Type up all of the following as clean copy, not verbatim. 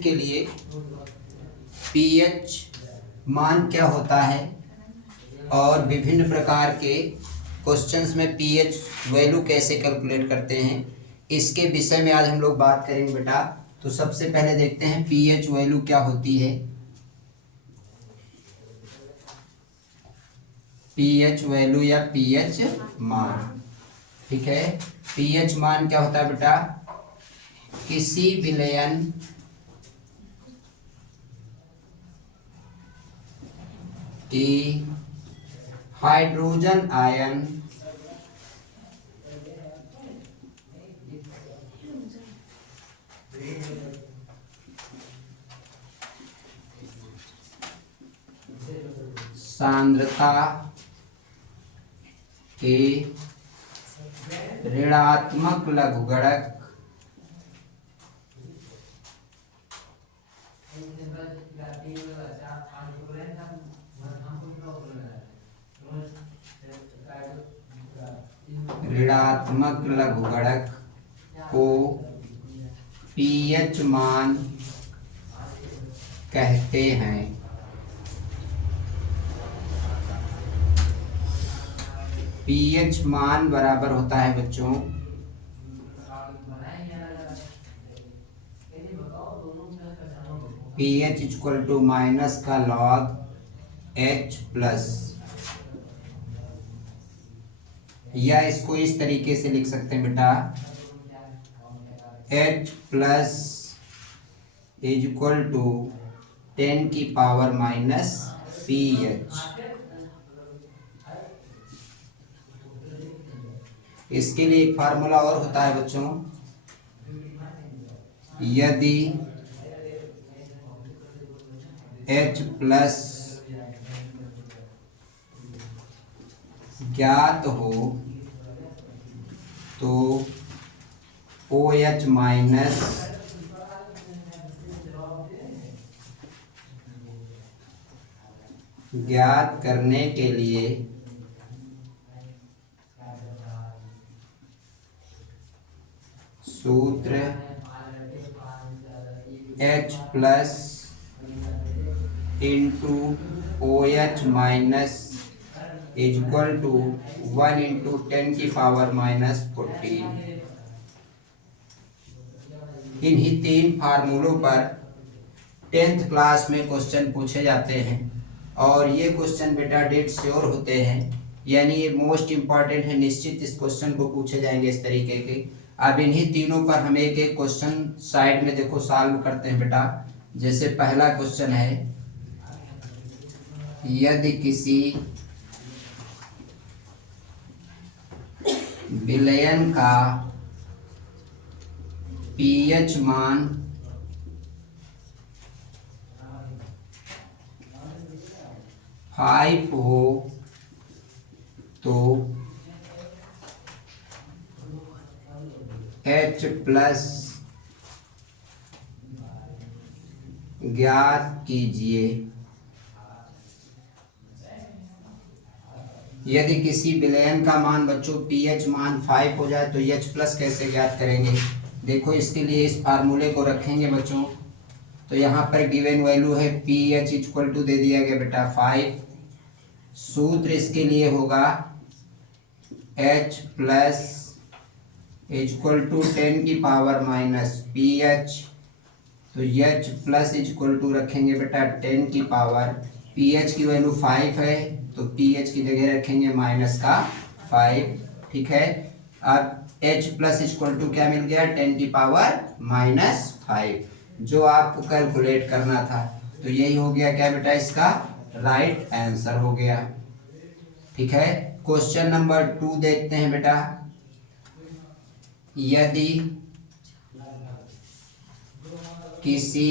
10th के लिए pH मान क्या होता है और विभिन्न प्रकार के क्वेश्चंस में पीएच वैल्यू कैसे कैलकुलेट करते हैं, इसके विषय में आज हम लोग बात करेंगे बेटा। तो सबसे पहले देखते हैं पीएच वैल्यू क्या होती है। पीएच वैल्यू या पीएच मान, ठीक है। पीएच मान क्या होता है बेटा? किसी विलयन की हाइड्रोजन आयन सांद्रता के ऋणात्मक लघुगणक को पीएच मान कहते हैं। पीएच मान बराबर होता है बच्चों पीएच इक्वल टू माइनस का लॉग एच प्लस, या इसको इस तरीके से लिख सकते हैं बेटा, H plus is equal to 10 की पावर माइनस पीएच। इसके लिए एक फार्मूला और होता है बच्चों, यदि H प्लस ज्ञात हो तो OH माइनस ज्ञात करने के लिए सूत्र H plus into OH minus is equal to 1 into 10 की पावर माइनस 14। इन्हीं तीन फार्मूलों पर 10th क्लास में क्वेश्चन पूछे जाते हैं और ये क्वेश्चन बेटा डेट श्योर होते हैं, यानी ये मोस्ट इंपॉर्टेंट है। निश्चित इस क्वेश्चन को पूछे जाएंगे इस तरीके के। अब इन्हीं तीनों पर हम एक एक क्वेश्चन साइड में देखो सॉल्व करते हैं बेटा। जैसे पहला क्वेश्चन है, यदि किसी विलयन का पीएच मान 5 हो तो H प्लस ज्ञात कीजिए। यदि किसी विलयन का मान बच्चों पीएच मान 5 हो जाए तो H प्लस कैसे ज्ञात करेंगे? देखो इसके लिए इस फार्मूले को रखेंगे बच्चों। तो यहाँ पर गिवन वैल्यू है पीएच इक्वल टू दे दिया गया बेटा 5। सूत्र इसके लिए होगा H प्लस इक्वल टू 10 की पावर माइनस पीएच। तो H प्लस इक्वल टू रखेंगे बेटा 10 की पावर, पीएच की वैल्यू 5 है तो पीएच की जगह रखेंगे माइनस का 5, ठीक है। अब H प्लस इक्वल टू क्या मिल गया? 10 की पावर माइनस 5, जो आपको कैलकुलेट करना था। तो यही हो गया क्या बेटा? इसका राइट आंसर हो गया, ठीक है। क्वेश्चन नंबर 2 देखते हैं बेटा। यदि किसी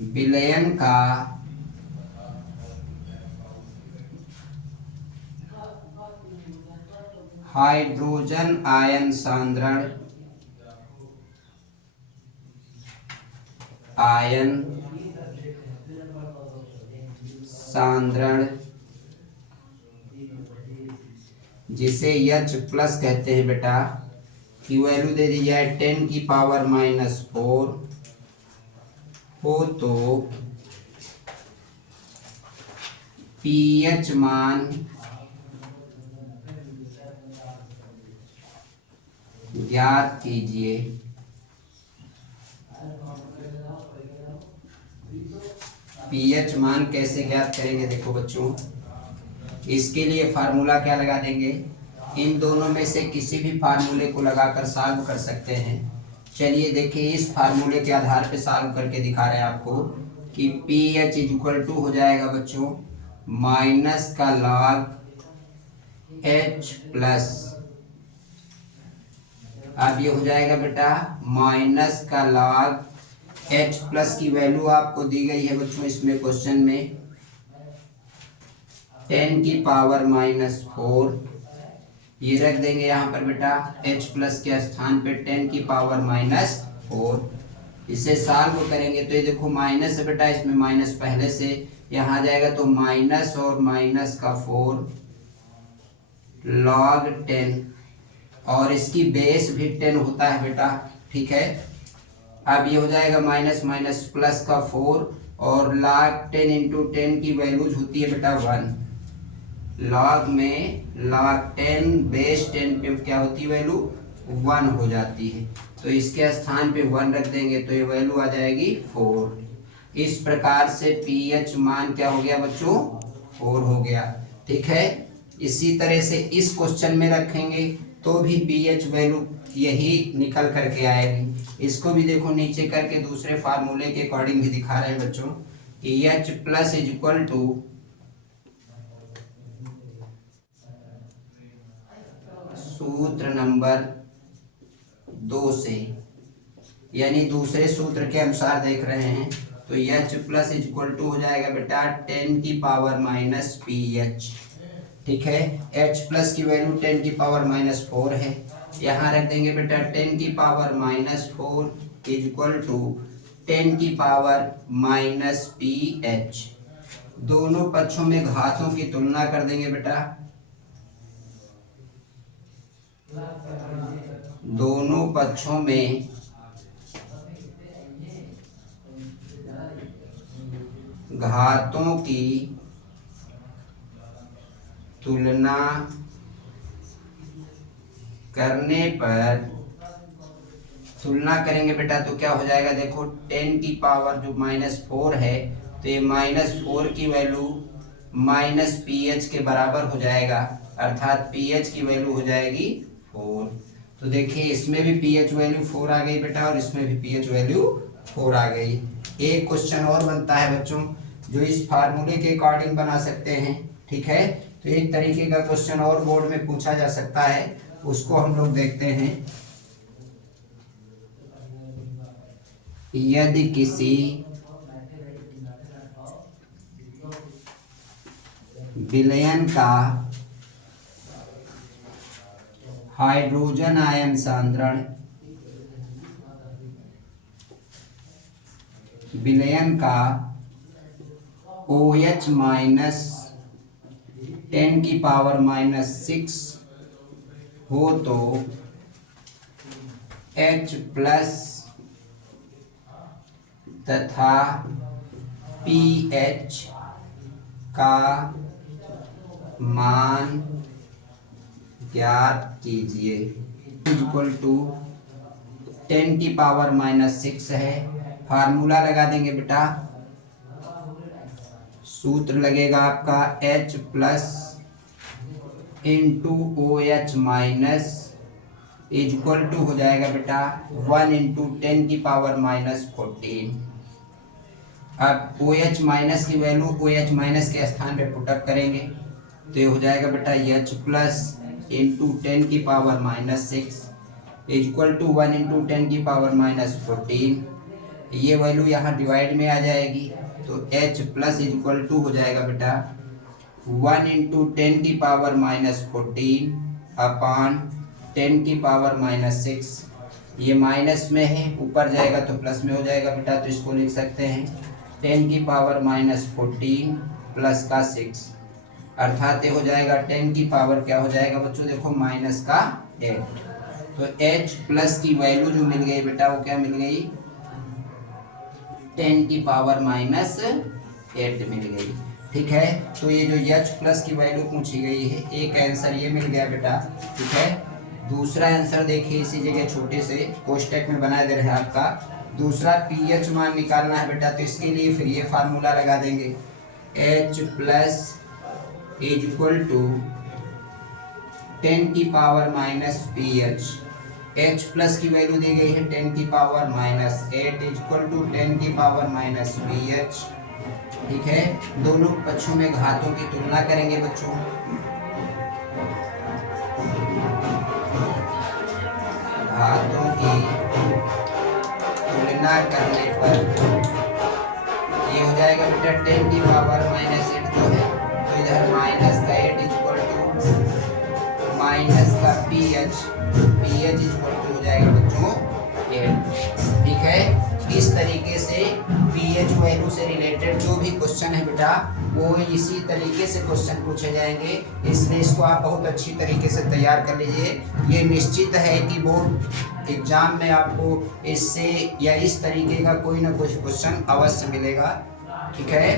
विलयन का हाइड्रोजन आयन सांद्रण जिसे H प्लस कहते हैं बेटा, की वैल्यू दे दी जाए 10⁻⁴ हो तो pH मान ज्ञात कीजिए। pH मान कैसे ज्ञात करेंगे? देखो बच्चों, इसके लिए फार्मूला क्या लगा देंगे? इन दोनों में से किसी भी फार्मूले को लगाकर सॉल्व कर सकते हैं। चलिए देखिए, इस फार्मूले के आधार पे सॉल्व करके दिखा रहे हैं आपको कि pH इक्वल टू हो जाएगा बच्चों माइनस का log H प्लस, अब ये हो जाएगा बेटा माइनस का log H प्लस की वैल्यू आपको दी गई है बच्चों इसमें क्वेश्चन में 10⁻⁴। ये रख देंगे यहाँ पर बेटा H प्लस के स्थान पे 10⁻⁴। इसे सॉल्व करेंगे तो ये देखो माइनस है बेटा, इसमें माइनस पहले से यहाँ आ जाएगा तो माइनस और माइनस का 4 log 10, और इसकी बेस भी 10 होता है बेटा, ठीक है। अब ये हो जाएगा माइनस माइनस प्लस का 4 और log 10 इंटू 10 की वैल्यूज होती है बेटा 1। log में log 10 बेस 10 पे क्या होती है वैल्यू 1 हो जाती है, तो इसके स्थान पे 1 रख देंगे तो ये वैल्यू आ जाएगी 4। इस प्रकार से pH मान क्या हो गया बच्चों 4 हो गया, ठीक है। इसी तरह से इस क्वेश्चन में रखेंगे तो भी pH वैल्यू यही निकल करके आएगी। इसको भी देखो नीचे करके दूसरे फार्मूले के अकॉर्डिंग भी दिखा रहे हैं बच्चों। H plus is equal to सूत्र नंबर 2 से, यानी दूसरे सूत्र के अनुसार देख रहे हैं तो H plus is equal to हो जाएगा बेटा 10⁻⁻pH, ठीक है। H प्लस की वैल्यू 10⁻⁴ है, यहाँ रख देंगे बेटा 10⁻⁴ इज इक्वल टू 10⁻⁻pH। दोनों पक्षों में घातों की तुलना कर देंगे बेटा, दोनों पक्षों में घातों की तुलना करने पर, तुलना करेंगे बेटा तो क्या हो जाएगा देखो 10 की पावर जो -4 है तो ये -4 की वैल्यू -pH के बराबर हो जाएगा, अर्थात pH की वैल्यू हो जाएगी 4। तो देखिए इसमें भी pH वैल्यू 4 आ गई बेटा और इसमें भी pH वैल्यू 4 आ गई। एक क्वेश्चन और बनता है बच्चों जो इस फार्मूले के अकॉर्डिंग बना सकते हैं, ठीक है। तो एक तरीके का क्वेश्चन और बोर्ड में पूछा जा सकता है, उसको हम लोग देखते हैं। यदि किसी विलयन का हाइड्रोजन आयन सांद्रण, विलयन का OH माइनस 10⁻⁻6 हो तो H प्लस तथा pH का मान ज्ञात कीजिए। इक्वल टू 10⁻⁻6 है, फार्मूला लगा देंगे बेटा, सूत्र लगेगा आपका H plus into OH minus equal to हो जाएगा बेटा 1 इंटू 10⁻⁻14। अब OH माइनस की वैल्यू OH माइनस के स्थान पे पुटअप करेंगे तो ये हो जाएगा बेटा H plus into 10⁻⁻6 equal to 1 into 10⁻⁻14। ये वैल्यू यहाँ डिवाइड में आ जाएगी तो H प्लस इक्वल टू हो जाएगा बेटा 1 इंटू 10⁻⁻14 अपान 10⁻�6। ये माइनस में है, ऊपर जाएगा तो प्लस में हो जाएगा बेटा, तो इसको लिख सकते हैं 10⁻⁻14 प्लस का 6, अर्थात ये हो जाएगा 10 की पावर क्या हो जाएगा बच्चों देखो -8। तो H प्लस की वैल्यू जो मिल गई बेटा वो क्या मिल गई, 10 की पावर माइनस 8 मिल गई। ठीक है, तो ये जो H प्लस की वैल्यू पूछी गई है, एक आंसर ये मिल गया बेटा। ठीक है, दूसरा आंसर देखिए इसी जगह छोटे से कोष्टक में बना दे रहे हैं आपका। दूसरा pH मान निकालना है बेटा, तो इसके लिए फिर ये फार्मूला लगा देंगे, H plus is equal to 10 की power minus pH। H plus की वैल्यू दी गई है 10 की power minus 8 is equal to 10 की पावर माइनस pH। ठीक है, दोनों पक्षों में घातों की तुलना करेंगे बच्चों। घातों की तुलना करने पर ये हो जाएगा बेटा 10 की पावर माइनस 8 जो है, तो इधर माइनस का 8 इक्वल टू माइनस का pH इक्वल टू हो जाएगा बच्चों 8। ठीक है, इस तरीके से pH वैल्यू से रिलेटेड जो भी क्वेश्चन है बेटा वो इसी तरीके से क्वेश्चन पूछे जाएंगे, इसलिए इसको आप बहुत अच्छी तरीके से तैयार कर लीजिए। ये निश्चित है कि बोर्ड एग्जाम में आपको इससे या इस तरीके का कोई ना कोई क्वेश्चन अवश्य मिलेगा। ठीक है।